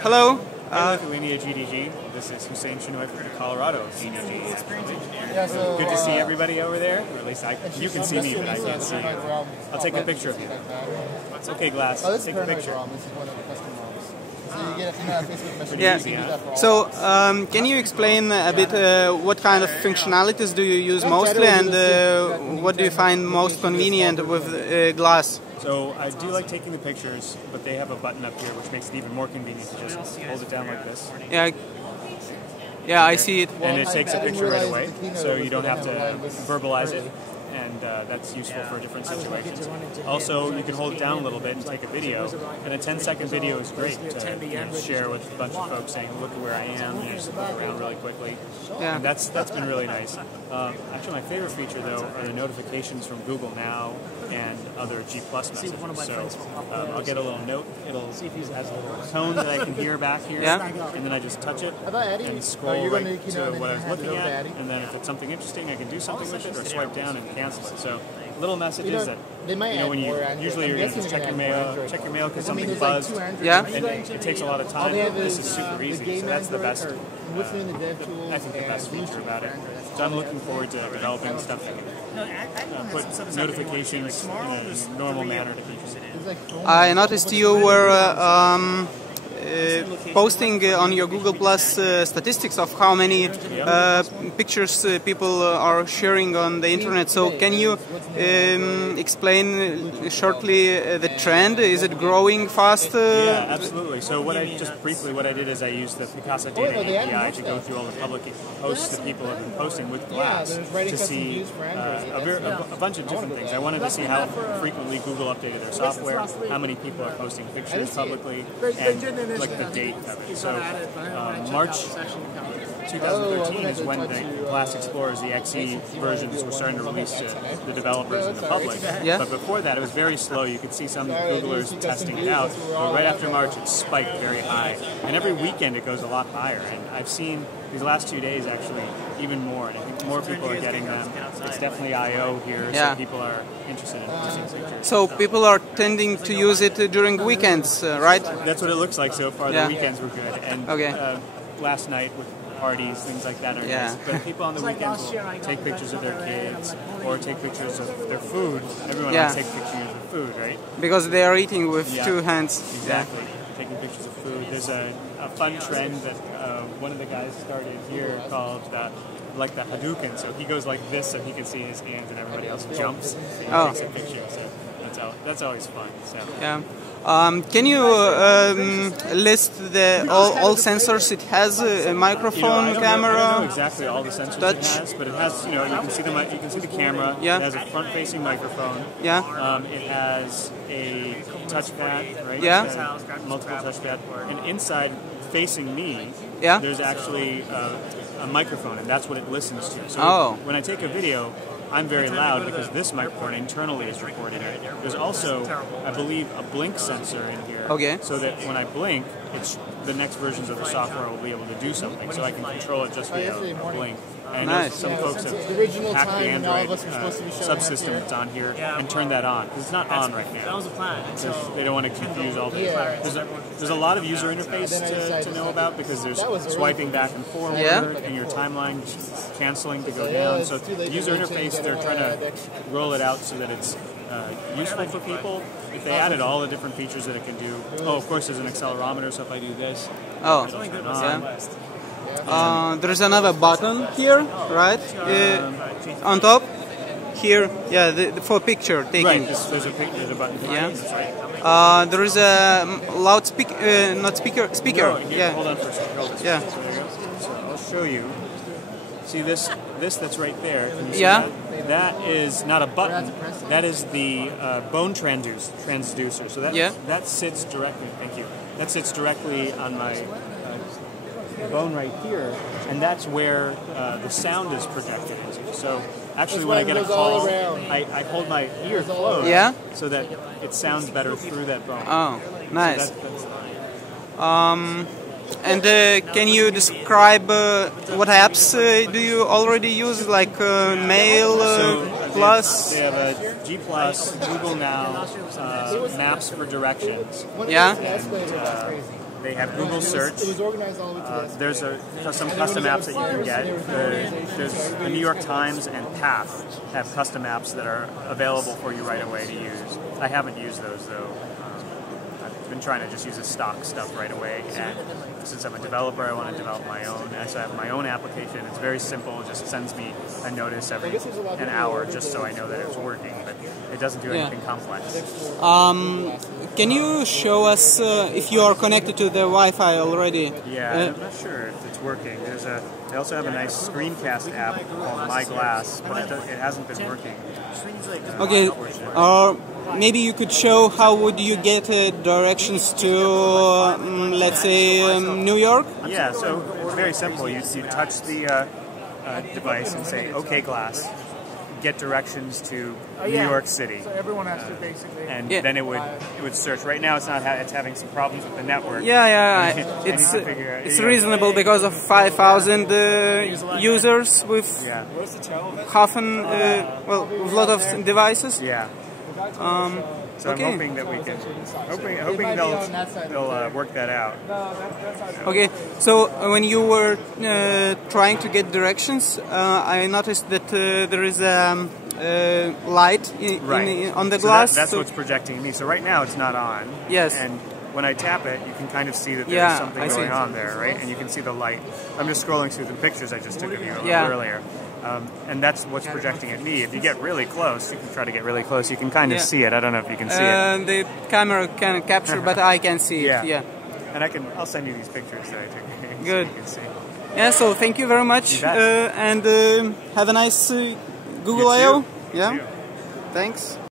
Hello. Lithuania GDG. This is Hussein Chinoy from Colorado GDG. Good to see everybody over there. Or at least you can see me, but I can't see you. I'll take a picture of you. It's okay, Glass. Take a picture. Yeah. So, can you explain a bit what kind of functionalities do you use mostly, and what do you find most convenient with Glass? So I do like taking the pictures, but they have a button up here which makes it even more convenient to just hold it down like this. Yeah, I see it. And it takes a picture right away, so you don't have to verbalize it. And that's useful for different situations. Also, you can hold it down a little bit and take a video, and a 10-second video is great to share with a bunch of folks saying, look at where I am, and just look around really quickly. Yeah. And that's been really nice. Actually, my favorite feature, though, are the notifications from Google Now and other G+ messages. So I'll get a little note, it'll has a little tone that I can hear back here, and then I just touch it and scroll right to what I was looking at, and then if it's something interesting, I can do something with it, or swipe down and cancel it. So little messages that, when you usually you're going to check your mail because something buzzed, and it takes a lot of time. This is super easy, so that's the best, I think the best feature about it. So I'm looking forward to developing stuff that can put notifications in a normal manner to people. I noticed you were posting on your Google Plus statistics of how many pictures people are sharing on the internet. So can you explain shortly the trend? Is it growing fast? Yeah, absolutely. So what I did is I used the Picasa Data API to go through all the public posts that people have been posting with Glass to see a bunch of different things. I wanted to see how frequently Google updated their software, how many people are posting pictures publicly, and like the date of it. So March 2013 is when the Glass Explorers, the XE versions, were starting to release to the developers and the public. But before that, it was very slow. You could see some Googlers testing it out. But right after March, it spiked very high. And every weekend, it goes a lot higher. And I've seen these last 2 days, actually, even more. And I think more people are getting them. It's definitely I/O here, so people are interested in posting pictures. So people are tending to use it during weekends, right? That's what it looks like so far. The weekends were good. And last night with parties, things like that are nice. But people on the weekends will take pictures of their kids or take pictures of their food. Everyone wants to take pictures of food, right? Because they are eating with two hands. Exactly. Taking pictures of food. There's a fun trend that one of the guys started here called like the Hadouken. So he goes like this so he can see his hands, and everybody else jumps and takes a picture. So that's always fun. So. Yeah. Can you list all sensors it has? A microphone, camera. I don't know exactly all the sensors it has, but it has. You can see the camera. Yeah. It has a front-facing microphone. Yeah. It has a touchpad, right? Yeah. Multiple touchpad, and inside, facing me, yeah, there's actually a microphone, and that's what it listens to. So when I take a video, I'm very loud because this microphone internally is recording it. There's also, I believe, a blink sensor in here. Okay. So that when I blink, the next versions of the software will be able to do something. So I can control it just via a blink. And I know some folks have hacked the Android subsystem that's on here and turned that on. Because it's not on right now. That was the plan. They don't want to confuse all the... There's a lot of user interface to know about because there's swiping back and forward and your timeline canceling to go down. So the user interface, they're trying to roll it out so that it's useful for people. If they added all the different features that it can do... Oh, of course, there's an accelerometer, so if I do this... there's another button here, right? On top. Here, for picture taking. Right, there's a button. There is a loudspeaker, not speaker. No, hold on for a second. Yeah. So there you go. So I'll show you. See this that's right there. Can you see that? That is not a button. That is the bone transducer. So that sits directly. Thank you. That sits directly on my bone right here, and that's where the sound is projected into. So actually, when I get a call, I hold my ear closed so that it sounds better through that bone. Oh, nice. So and can you describe what apps do you already use, like Mail, Plus? They have a G+, Google Now, Maps for directions. Yeah. And, They have Google search. There's some custom apps that you can get. There's the New York Times and Path have custom apps that are available for you right away to use. I haven't used those though. I've been trying to just use the stock stuff right away, and since I'm a developer, I want to develop my own. And so I have my own application. It's very simple. It just sends me a notice every an hour just so I know that it's working, but it doesn't do anything complex. Can you show us if you are connected to the Wi-Fi already? Yeah, I'm not sure if it's working. They also have a nice screencast app called My Glass, but it hasn't been working. Okay, or maybe you could show how would you get directions to, let's say, New York? Yeah, so it's very simple. You touch the device and say, "OK, Glass, get directions to New York City." So everyone has to basically, and then it would search. Right now, it's having some problems with the network. Yeah. It's reasonable because of 5,000 users with half an with a lot of devices. Yeah. So I'm hoping that we can, hoping they'll work that out. Okay, so when you were trying to get directions, I noticed that there is a light on the glass. So that's what's projecting me. So right now it's not on. Yes. And when I tap it, you can kind of see that there's something going on there, right? And you can see the light. I'm just scrolling through the pictures I just took of you earlier. And that's what's projecting at me. If you get really close, you can try to get really close. You can kind of see it. I don't know if you can see it. The camera can capture, but I can see it. Yeah. And I'll send you these pictures that I took. Good. So you can see. Yeah. So thank you very much, and have a nice Google I/O. Yeah. Thanks.